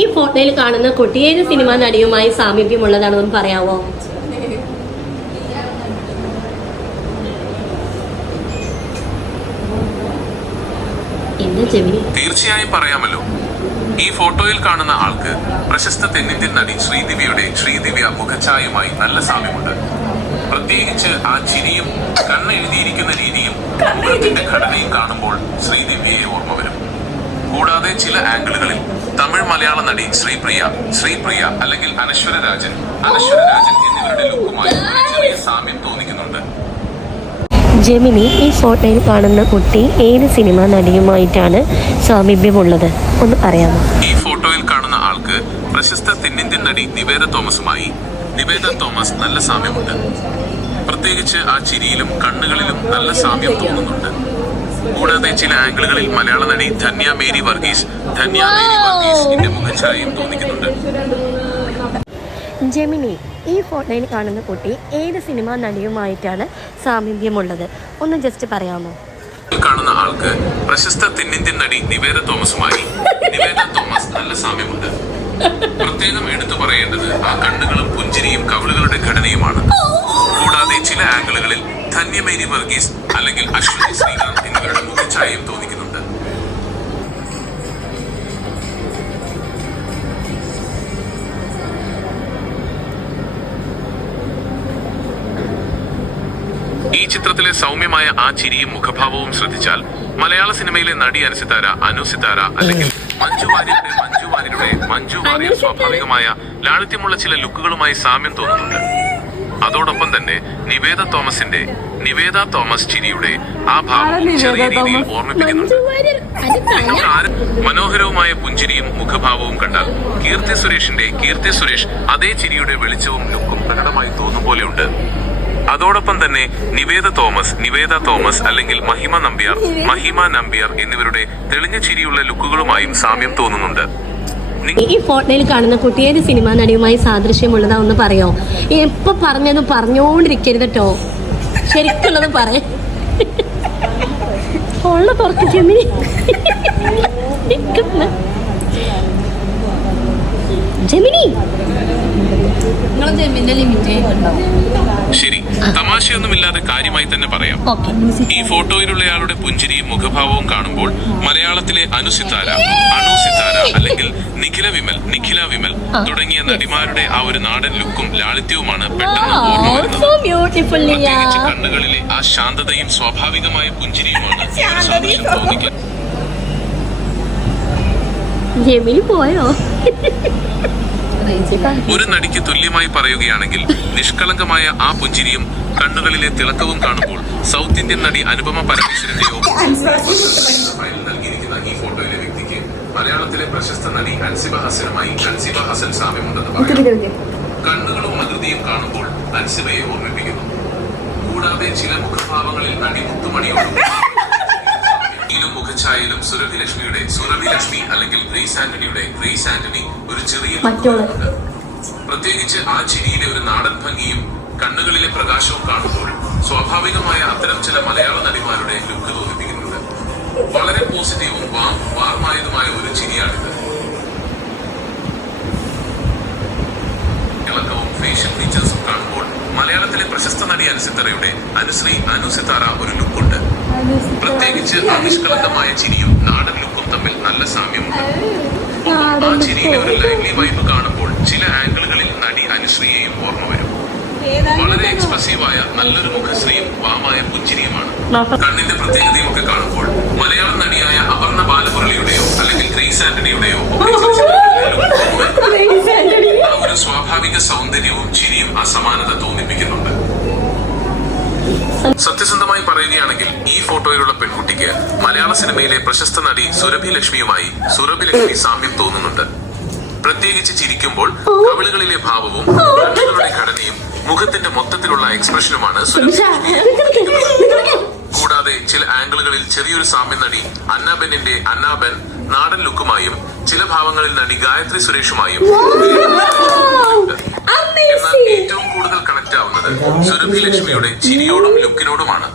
ഈ ഫോട്ടോയിൽ കാണുന്ന കുട്ടി ഏത് സിനിമാ നടിയുമായി സാമീപ്യമുള്ളതാണെന്ന് പറയാവോ? തീർച്ചയായും പറയാമല്ലോ. ഈ ഫോട്ടോയിൽ കാണുന്ന ആൾക്ക് പ്രശസ്ത തെന്നിന്ത്യൻ നടി ശ്രീദിവ്യ മുഖഛായയുമായി നല്ല സാമ്യമുണ്ട്. പ്രത്യേകിച്ച് ആ ചിരിയും കണ്ണെഴുതിയിരിക്കുന്ന രീതിയും മുഖത്തിന്റെ ഘടനയും കാണുമ്പോൾ ശ്രീദിവ്യയെ ഓർമ്മ വരും. കൂടാതെ ചില ആംഗിളുകളിൽ തമിഴ് മലയാള നടി ശ്രീപ്രിയ അല്ലെങ്കിൽ അനശ്വര രാജൻ എന്നിവരുടെ ലുക്കുമായി ചെറിയ സാമ്യം തോന്നിക്കുന്നുണ്ട്. ജെമിനി, ഈ ഫോട്ടോയിൽ കാണുന്ന കുട്ടി ഏത് സിനിമാ നടിയുമായിട്ടാണ് സാമീപ്യമുള്ളത് ഒന്ന് പറയാമോ? ഈ ഫോട്ടോയിൽ കാണുന്ന ആൾക്ക് പ്രശസ്ത തെന്നിന്ത്യൻ നടി നിവേദ തോമസ് നല്ല സാമ്യമുണ്ട്. പ്രത്യേകിച്ച് ആ ചിരിയിലും കണ്ണുകളിലും നല്ല സാമ്യം തോന്നുന്നുണ്ട്. കൂടാതെ ചില ആംഗിളുകളിൽ മലയാള നടി ധന്യ മേരി വർഗീസിന്റെ മുഖഛായയും തോന്നിക്കുന്നുണ്ട്. ജെമിനി, ഈ ഫോട്ടോയിൽ കാണുന്ന കുട്ടി ഏത് സിനിമാ നടിയുമായിട്ടാണ് സാമീപ്യമുള്ളത് ഒന്ന് ജസ്റ്റ് പറയാമോ? കാണുന്ന ആൾക്ക് പ്രശസ്ത തെന്നിന്ത്യൻ നടി നിവേദ തോമസ് നല്ല സാമ്യമുണ്ട്. പ്രത്യേകം എടുത്തു പറയേണ്ടത് ആ കണ്ണുകളും പുഞ്ചിരിയും കവിളുകളുടെ ഘടനയുമാണ്. കൂടാതെ ചില ആംഗിളുകളിൽ ധന്യ മേരി വർഗീസ് അല്ലെങ്കിൽ അശ്വതി ശ്രീകാന്ത് എന്നിവരുടെ മുഖഛായയും തോന്നിക്കുന്നുണ്ട്. ഈ ചിത്രത്തിലെ സൗമ്യമായ ആ ചിരിയും മുഖഭാവവും ശ്രദ്ധിച്ചാൽ മലയാള സിനിമയിലെ നടി അനു സിതാര അല്ലെങ്കിൽ മഞ്ജു വാര്യരുടെ സ്വാഭാവികമായ ലാളിത്യമുള്ള ചില ലുക്കുകളുമായി സാമ്യം തോന്നുന്നുണ്ട്. അതോടൊപ്പം തന്നെ നിവേദ തോമസ് ചിരിയുടെ ആ ഭാവവും ചെറിയ രീതിയിൽ ഓർമ്മിപ്പിക്കുന്നുണ്ട്. മനോഹരവുമായ പുഞ്ചിരിയും മുഖഭാവവും കണ്ടാൽ കീർത്തി സുരേഷ് അതേ ചിരിയുടെ വെളിച്ചവും ലുക്കും പ്രകടമായി തോന്നും പോലെയുണ്ട്. അതോടൊപ്പം തന്നെ നിവേദ തോമസ് അല്ലെങ്കിൽ മഹിമ നമ്പ്യാർ എന്നിവരുടെ തെളിഞ്ഞ ചിരിയുള്ള ലുക്കുകളുമായും സാമ്യം തോന്നുന്നുണ്ട്. ഈ ഫോട്ടോയിൽ കാണുന്ന കുട്ടി ഏത് സിനിമാ നടിയുമായി സാദൃശ്യമുള്ളതാ ഒന്ന് പറയോ? എപ്പൊ പറഞ്ഞതും പറഞ്ഞോണ്ടിരിക്കരുത് കേട്ടോ, ശരിക്കുള്ളത് പറ. ഉള്ള തുറക്ക് ജെമിനി. ശരി, തമാശയൊന്നുമില്ലാതെ കാര്യമായി തന്നെ പറയാം. ഈ ഫോട്ടോയിലുള്ളയാളുടെ പുഞ്ചിരിയും മുഖഭാവവും കാണുമ്പോൾ മലയാളത്തിലെ അനു സിതാര അല്ലെങ്കിൽ നിഖില വിമൽ തുടങ്ങിയ നടിമാരുടെ ആ ഒരു നാടൻ ലുക്കും ലാളിത്യവുമാണ് പെട്ടെന്ന് ഓർമ്മ വരുന്നത്. പ്രത്യേകിച്ച് കണ്ണുകളിലെ ആ ശാന്തതയും സ്വാഭാവികമായ പുഞ്ചിരിയുമാണ് തോന്നിക്കുന്നത്. ഒരു നടിക്ക് തുല്യമായി പറയുകയാണെങ്കിൽ നിഷ്കളങ്കമായ ആ പുഞ്ചിരിയും കണ്ണുകളിലെ തിളക്കവും കാണുമ്പോൾ സൗത്ത് ഇന്ത്യൻ നടി അനുപമ പരമേശ്വരന്റെയോ നൽകിയിരിക്കുന്ന ഈ ഫോട്ടോയിലെ വ്യക്തിക്ക് മലയാളത്തിലെ പ്രശസ്ത നടി അൻസിബ ഹസൻ സാമ്യമുണ്ടെന്ന് പറയാം. കണ്ണുകളും ആകൃതിയും കാണുമ്പോൾ അൻസിബയെ ഓർമ്മിപ്പിക്കുന്നു. കൂടാതെ ചില മുഖഭാവങ്ങളിൽ നടി മുത്തുമണിയോടും മുഖഛായയിലും സുരഭി അല്ലെങ്കിൽ ഗ്രേസ് ആന്റണി ഒരു ചെറിയ ലുക്കുണ്ട്. പ്രത്യേകിച്ച് ആ ചിരിയിലെ ഒരു നാടൻ ഭംഗിയും കണ്ണുകളിലെ പ്രകാശവും കാണുമ്പോൾ സ്വാഭാവികമായ അത്തരം ചില മലയാള നടിമാരുടെ ലുക്ക് തോന്നിപ്പിക്കുന്നുണ്ട്. വളരെ പോസിറ്റീവും വാർമായതുമായ ഒരു ചിരിയാണിത്. ഇളക്കവും ഫേഷ്യൽ ഫീച്ചേഴ്സും കാണുമ്പോൾ മലയാളത്തിലെ പ്രശസ്ത നടി അനു സിതാര ഒരു ലുക്കുണ്ട്. പ്രത്യേകിച്ച് ആ നിഷ്കളങ്കമായ ചിരിയും നാടൻ ലുക്കും തമ്മിൽ നല്ല സാമ്യമുണ്ട്. ആ ചിരിയിലെ ഒരു ലൈവ്ലി വൈബ് കാണുമ്പോൾ ചില ആംഗിളുകളിൽ നടി അനുശ്രീയെയും ഓർമ്മ വരും. വളരെ എക്സ്പ്രസീവായ നല്ലൊരു മുഖശ്രീയും വാമായ പുഞ്ചിരിയുമാണ്. കണ്ണിന്റെ പ്രത്യേകതയും ഒക്കെ കാണുമ്പോൾ മലയാള നടിയായ അപർണ ബാലമുരളിയുടെയോ അല്ലെങ്കിൽ ഗ്രേസ് ആന്റണിയുടെയോ ആ ഒരു സ്വാഭാവിക സൗന്ദര്യവും ചിരിയും ആ സമാനത തോന്നിപ്പിക്കുന്നുണ്ട്. സത്യസന്ധമായി പറയുകയാണെങ്കിൽ ഈ ഫോട്ടോയിലുള്ള പെൺകുട്ടിക്ക് മലയാള സിനിമയിലെ പ്രശസ്ത നടി സുരഭി ലക്ഷ്മി സാമ്യം തോന്നുന്നുണ്ട്. പ്രത്യേകിച്ച് ചിരിക്കുമ്പോൾ കവിളുകളിലെ ഭാവവും കണ്ണുകളുടെ ഘടനയും മുഖത്തിന്റെ മൊത്തത്തിലുള്ള എക്സ്പ്രഷനുമാണ് സുരഭി ലക്ഷ്മി. കൂടാതെ ചില ആംഗിളുകളിൽ ചെറിയൊരു സാമ്യം നടി അന്നാബെൻ നാടൻ ലുക്കുമായും ചില ഭാവങ്ങളിൽ നടി ഗായത്രി സുരേഷുമായും. എന്നാൽ ഏറ്റവും കൂടുതൽ കണക്ട് ആവുന്നത് സുരഭി ലക്ഷ്മിയുടെ ചിരിയോടും ലുക്കിനോടുമാണ്.